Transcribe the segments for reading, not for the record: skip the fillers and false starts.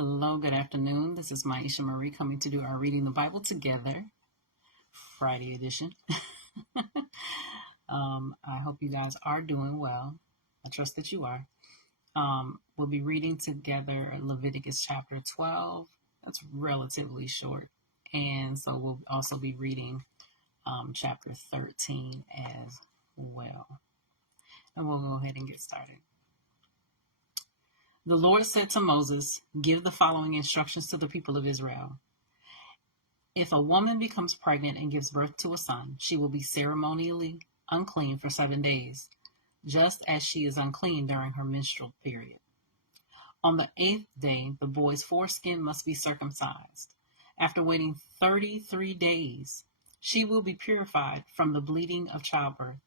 Hello, good afternoon. This is Myesha Marie coming to do our Reading the Bible Together, Friday edition. I hope you guys are doing well. I trust that you are. We'll be reading together Leviticus Chapter 12. That's relatively short. And so we'll also be reading Chapter 13 as well. And we'll go ahead and get started. The Lord said to Moses, "Give the following instructions to the people of Israel. If a woman becomes pregnant and gives birth to a son, she will be ceremonially unclean for 7 days, just as she is unclean during her menstrual period. On the 8th day, the boy's foreskin must be circumcised. After waiting 33 days, she will be purified from the bleeding of childbirth.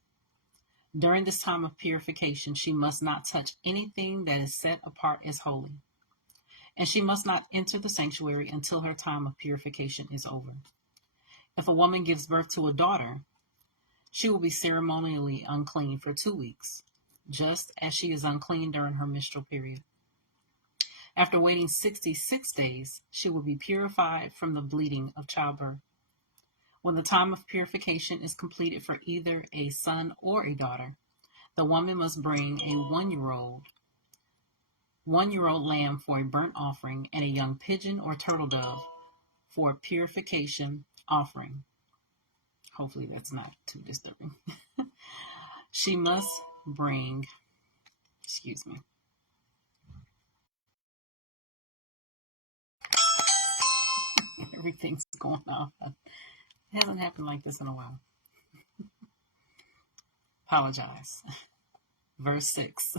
During this time of purification, she must not touch anything that is set apart as holy, and she must not enter the sanctuary until her time of purification is over. If a woman gives birth to a daughter, she will be ceremonially unclean for 2 weeks, just as she is unclean during her menstrual period. After waiting 66 days, she will be purified from the bleeding of childbirth. When the time of purification is completed for either a son or a daughter, the woman must bring a one-year-old lamb for a burnt offering and a young pigeon or turtle dove for a purification offering." Hopefully that's not too disturbing. She must bring, everything's going on. It hasn't happened like this in a while. Apologize. Verse 6.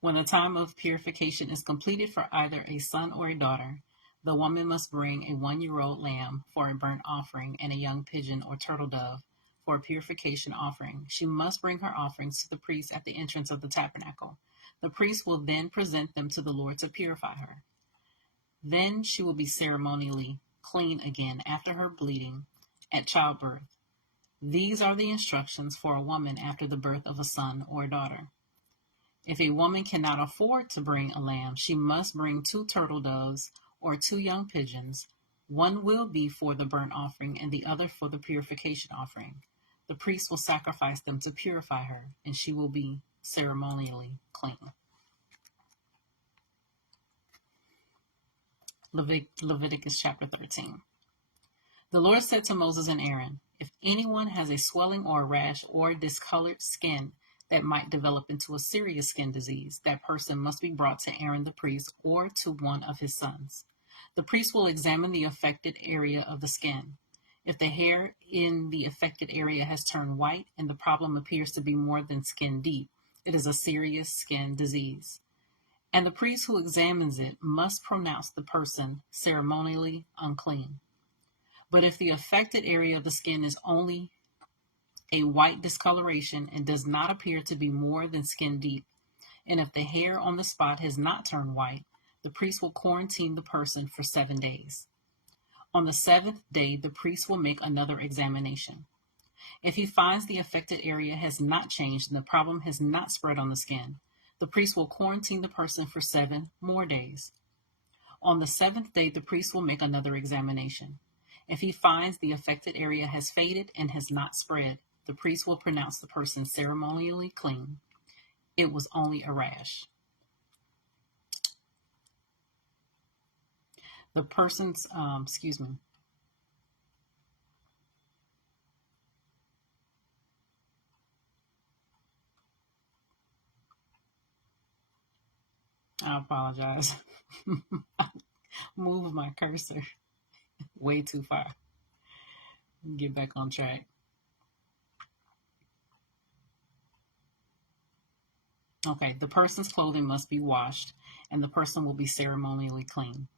When the time of purification is completed for either a son or a daughter, the woman must bring a one-year-old lamb for a burnt offering and a young pigeon or turtle dove for a purification offering. She must bring her offerings to the priest at the entrance of the tabernacle. The priest will then present them to the Lord to purify her. Then she will be ceremonially clean again after her bleeding at childbirth. These are the instructions for a woman after the birth of a son or a daughter. If a woman cannot afford to bring a lamb, she must bring 2 turtle doves or 2 young pigeons. One will be for the burnt offering and the other for the purification offering. The priest will sacrifice them to purify her, and she will be ceremonially clean. Leviticus Chapter 13. The Lord said to Moses and Aaron, "If anyone has a swelling or a rash or discolored skin that might develop into a serious skin disease, that person must be brought to Aaron the priest or to one of his sons. The priest will examine the affected area of the skin. If the hair in the affected area has turned white and the problem appears to be more than skin deep, it is a serious skin disease. And the priest who examines it must pronounce the person ceremonially unclean. But if the affected area of the skin is only a white discoloration and does not appear to be more than skin deep, and if the hair on the spot has not turned white, the priest will quarantine the person for 7 days. On the 7th day, the priest will make another examination. If he finds the affected area has not changed and the problem has not spread on the skin, the priest will quarantine the person for 7 more days. On the 7th day, the priest will make another examination. If he finds the affected area has faded and has not spread, the priest will pronounce the person ceremonially clean. It was only a rash. The person's, I apologize. Move my cursor way too far. Get back on track. Okay, the person's clothing must be washed and the person will be ceremonially clean.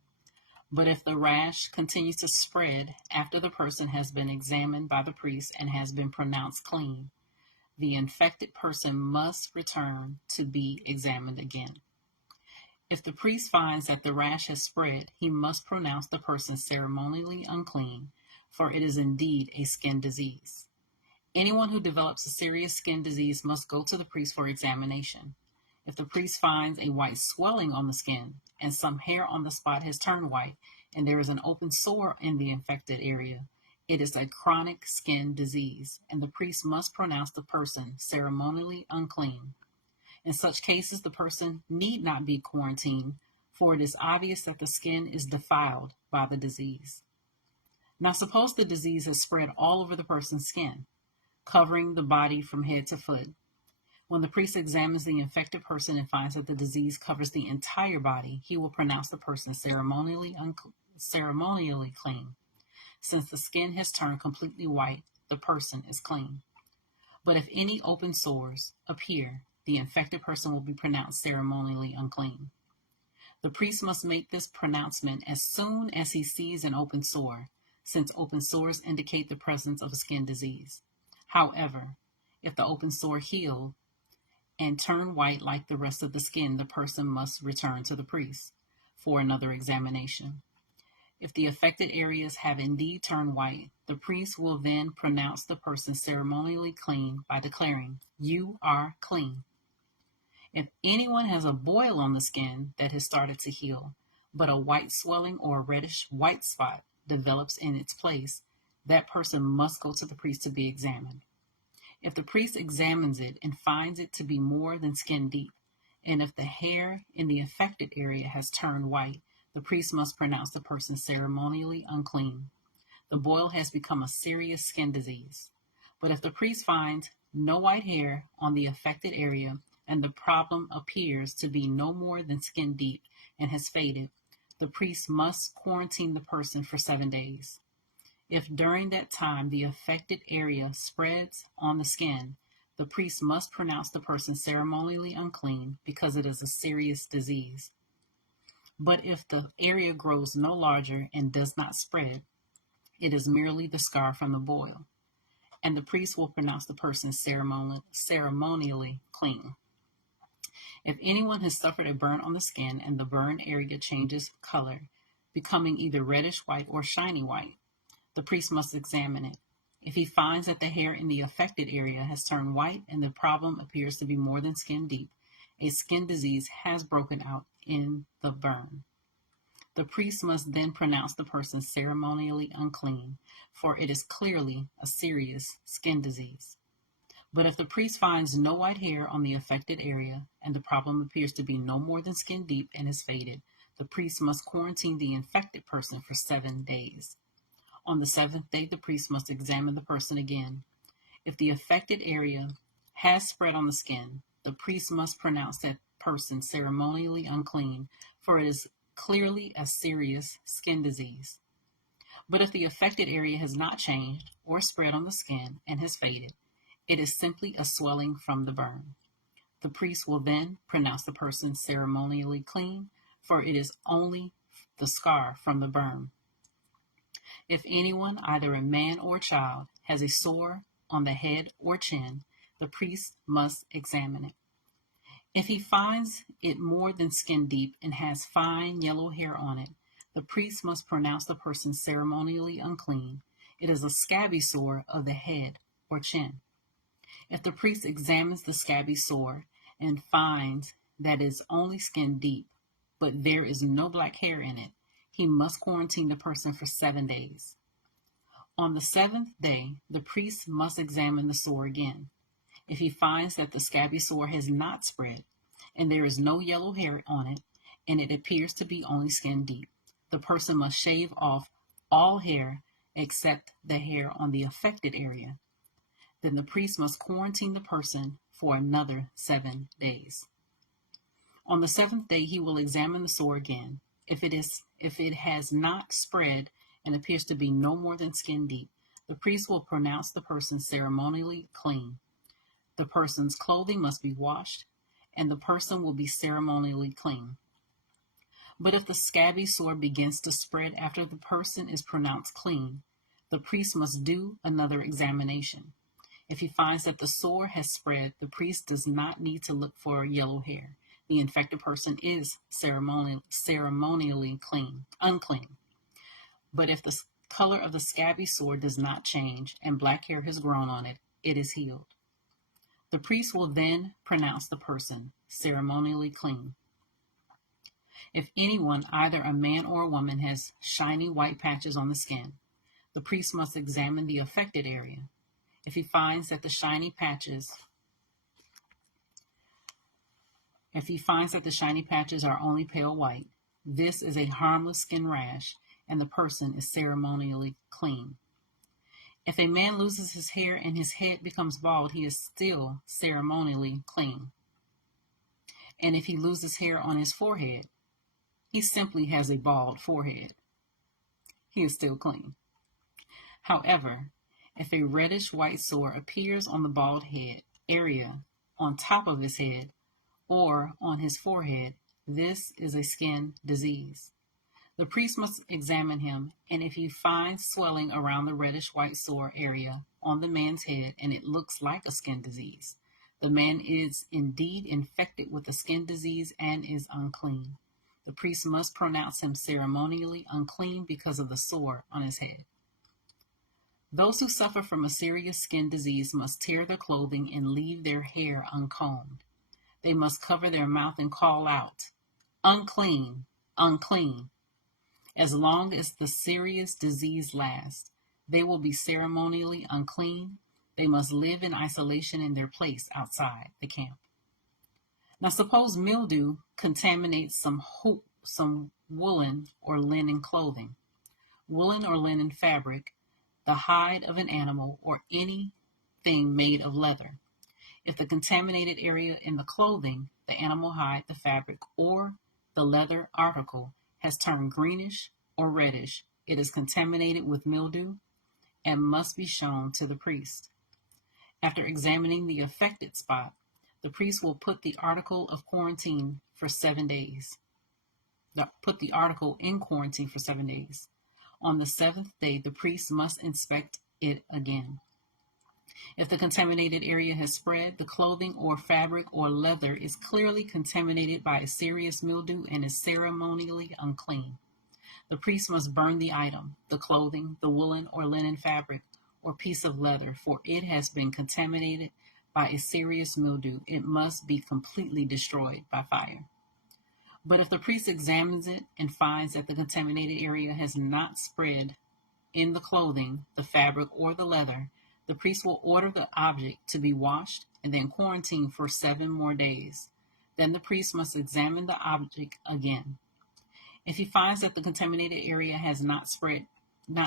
But if the rash continues to spread after the person has been examined by the priest and has been pronounced clean, the infected person must return to be examined again. If the priest finds that the rash has spread, he must pronounce the person ceremonially unclean, for it is indeed a skin disease. Anyone who develops a serious skin disease must go to the priest for examination. If the priest finds a white swelling on the skin and some hair on the spot has turned white and there is an open sore in the infected area, it is a chronic skin disease, and the priest must pronounce the person ceremonially unclean. In such cases, the person need not be quarantined, for it is obvious that the skin is defiled by the disease. Now, suppose the disease has spread all over the person's skin, covering the body from head to foot. When the priest examines the infected person and finds that the disease covers the entire body, he will pronounce the person ceremonially clean. Since the skin has turned completely white, the person is clean. But if any open sores appear, the infected person will be pronounced ceremonially unclean. The priest must make this pronouncement as soon as he sees an open sore, since open sores indicate the presence of a skin disease. However, if the open sore healed and turned white like the rest of the skin, the person must return to the priest for another examination. If the affected areas have indeed turned white, the priest will then pronounce the person ceremonially clean by declaring, "You are clean." If anyone has a boil on the skin that has started to heal, but a white swelling or a reddish white spot develops in its place, that person must go to the priest to be examined. If the priest examines it and finds it to be more than skin deep, and if the hair in the affected area has turned white, the priest must pronounce the person ceremonially unclean. The boil has become a serious skin disease. But if the priest finds no white hair on the affected area and the problem appears to be no more than skin deep and has faded, the priest must quarantine the person for 7 days. If during that time the affected area spreads on the skin, the priest must pronounce the person ceremonially unclean because it is a serious disease. But if the area grows no larger and does not spread, it is merely the scar from the boil, and the priest will pronounce the person ceremonially clean. If anyone has suffered a burn on the skin and the burn area changes color, becoming either reddish white or shiny white, the priest must examine it. If he finds that the hair in the affected area has turned white and the problem appears to be more than skin deep, a skin disease has broken out in the burn. The priest must then pronounce the person ceremonially unclean, for it is clearly a serious skin disease. But if the priest finds no white hair on the affected area and the problem appears to be no more than skin deep and is faded, the priest must quarantine the infected person for 7 days. On the 7th day, the priest must examine the person again. If the affected area has spread on the skin, the priest must pronounce that person ceremonially unclean, for it is clearly a serious skin disease. But if the affected area has not changed or spread on the skin and has faded, it is simply a swelling from the burn. The priest will then pronounce the person ceremonially clean, for it is only the scar from the burn. If anyone, either a man or a child, has a sore on the head or chin, the priest must examine it. If he finds it more than skin deep and has fine yellow hair on it, the priest must pronounce the person ceremonially unclean. It is a scabby sore of the head or chin. If the priest examines the scabby sore and finds that it is only skin deep, but there is no black hair in it, he must quarantine the person for 7 days. On the 7th day, the priest must examine the sore again. If he finds that the scabby sore has not spread, and there is no yellow hair on it, and it appears to be only skin deep, the person must shave off all hair except the hair on the affected area. Then the priest must quarantine the person for another 7 days. On the 7th day, he will examine the sore again. If it has not spread and appears to be no more than skin deep, the priest will pronounce the person ceremonially clean. The person's clothing must be washed, and the person will be ceremonially clean. But if the scabby sore begins to spread after the person is pronounced clean, the priest must do another examination. If he finds that the sore has spread, the priest does not need to look for yellow hair. The infected person is ceremonially unclean. But if the color of the scabby sore does not change and black hair has grown on it, it is healed. The priest will then pronounce the person ceremonially clean. If anyone, either a man or a woman, has shiny white patches on the skin, the priest must examine the affected area. If he finds that the shiny patches are only pale white, this is a harmless skin rash, and the person is ceremonially clean. If a man loses his hair and his head becomes bald, he is still ceremonially clean. And if he loses hair on his forehead, he simply has a bald forehead. He is still clean. However, if a reddish-white sore appears on the bald head area on top of his head or on his forehead, this is a skin disease. The priest must examine him, and if he finds swelling around the reddish-white sore area on the man's head and it looks like a skin disease, the man is indeed infected with a skin disease and is unclean. The priest must pronounce him ceremonially unclean because of the sore on his head. Those who suffer from a serious skin disease must tear their clothing and leave their hair uncombed. They must cover their mouth and call out, "Unclean, unclean." As long as the serious disease lasts, they will be ceremonially unclean. They must live in isolation in their place outside the camp. Now suppose mildew contaminates some woolen or linen clothing, woolen or linen fabric, the hide of an animal, or anything made of leather. If the contaminated area in the clothing, the animal hide, the fabric, or the leather article has turned greenish or reddish, it is contaminated with mildew and must be shown to the priest. After examining the affected spot, the priest will put the article in quarantine for 7 days. On the seventh day, the priest must inspect it again. If the contaminated area has spread, the clothing or fabric or leather is clearly contaminated by a serious mildew and is ceremonially unclean. The priest must burn the item, the clothing, the woolen or linen fabric, or piece of leather, for it has been contaminated by a serious mildew. It must be completely destroyed by fire. But if the priest examines it and finds that the contaminated area has not spread in the clothing, the fabric, or the leather, the priest will order the object to be washed and then quarantined for 7 more days. Then the priest must examine the object again. If he finds that the contaminated area has not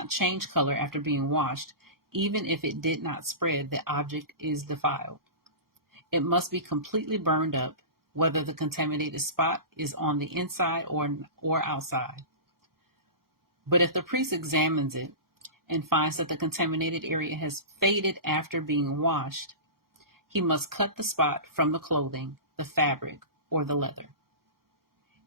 changed color after being washed, even if it did not spread, the object is defiled. It must be completely burned up, whether the contaminated spot is on the inside or outside. But if the priest examines it and finds that the contaminated area has faded after being washed, he must cut the spot from the clothing, the fabric, or the leather.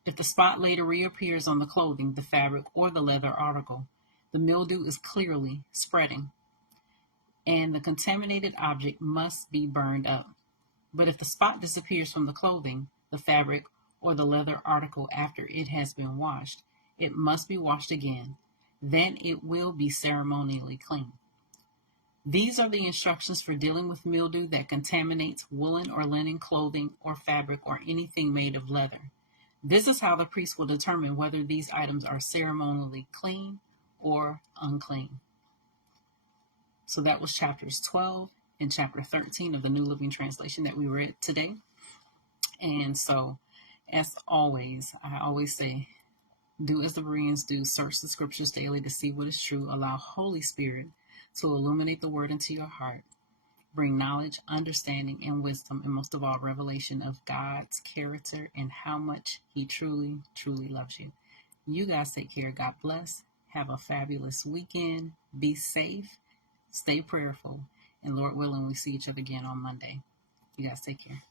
If the spot later reappears on the clothing, the fabric, or the leather article, the mildew is clearly spreading, and the contaminated object must be burned up. But if the spot disappears from the clothing, the fabric, or the leather article after it has been washed, it must be washed again. Then it will be ceremonially clean. These are the instructions for dealing with mildew that contaminates woolen or linen clothing or fabric or anything made of leather. This is how the priest will determine whether these items are ceremonially clean or unclean. So that was chapters 12 and chapter 13 of the New Living Translation that we read today. And so, as always, I always say, do as the Bereans do, search the scriptures daily to see what is true. Allow Holy Spirit to illuminate the word into your heart. Bring knowledge, understanding, and wisdom, and most of all, revelation of God's character and how much He truly, truly loves you. You guys take care. God bless. Have a fabulous weekend. Be safe. Stay prayerful. And Lord willing, we see each other again on Monday. You guys take care.